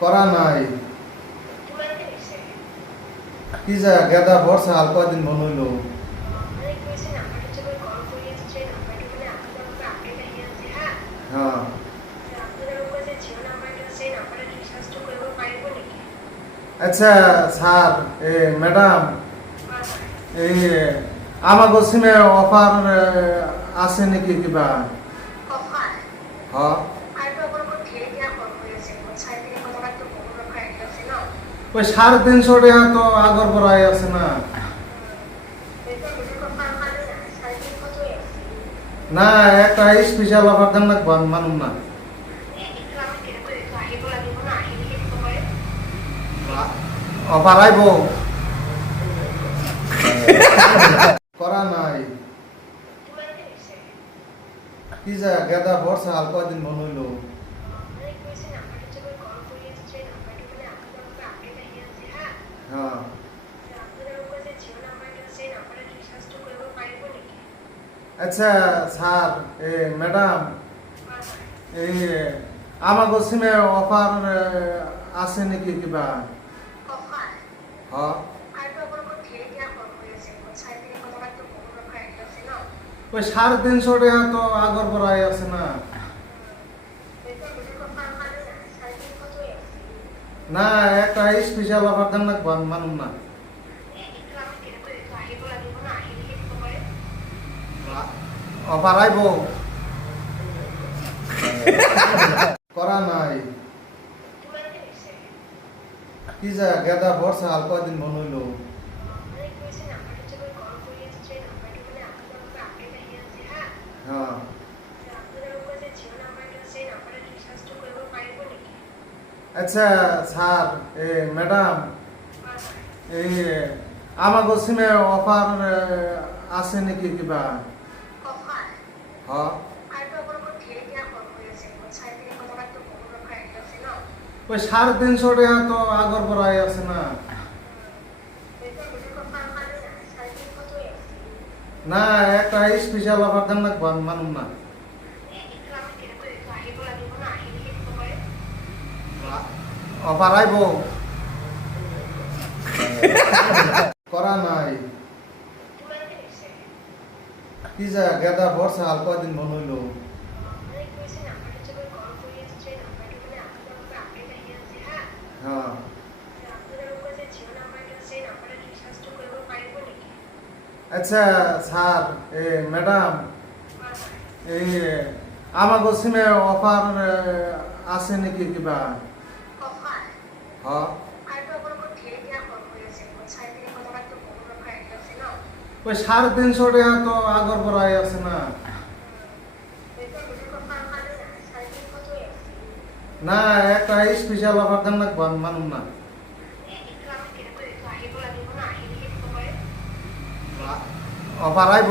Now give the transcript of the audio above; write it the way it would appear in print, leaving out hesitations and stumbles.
করা নাই কি যা গেদা বর্ষা আর কদিন মন হইল হ্যাঁ আচ্ছা স্যার ম্যাডাম এই আমাগো সিমে অফার আছে নাকি কিবা হ্যাঁ ওই 350 টাকা তো আগর পড়াই আছে না না একটা স্পেশাল অফার দেন না মানুম না অফার আইব করা নাই কি যা গেদা বর্ষা আর কদিন মন হইল হ্যাঁ আচ্ছা স্যার ম্যাডাম এই আমাগো সিমে অফার আছে নাকি কিবা হ্যাঁ ওই 350 টাকা তো আগর পড়াই আছে না না একটা স্পেশাল অফার দেন না মানুম না অফার আইব করা নাই কি যা গেদা বর্ষা আর কদিন মন হইল হ্যাঁ আচ্ছা স্যার ম্যাডাম এই আমাগো সিমে অফার আছে নাকি কিবা হ্যাঁ ওই 350 টাকা তো আগর পড়াই আছে না না একটা স্পেশাল অফার দেন না মানুম না অফার আইব করা নাই কি যা গেদা বর্ষা আর কদিন মন হইল হ্যাঁ আচ্ছা স্যার ম্যাডাম এই আমাগো সিমে অফার আছে নাকি কিবা হ্যাঁ আচ্ছা আচ্ছা আচ্ছা আচ্ছা অফার আইব করা নাই কি যা গেদা বর্ষা আর কদিন মন হইল হ্যাঁ আচ্ছা স্যার ম্যাডাম এই আমাগো সিমে অফার আছে নাকি কিবা হ্যাঁ ওই 350 টাকা তো আগর পড়াই আছে না না একটা স্পেশাল অফার দেন না মানুম না অফার আইব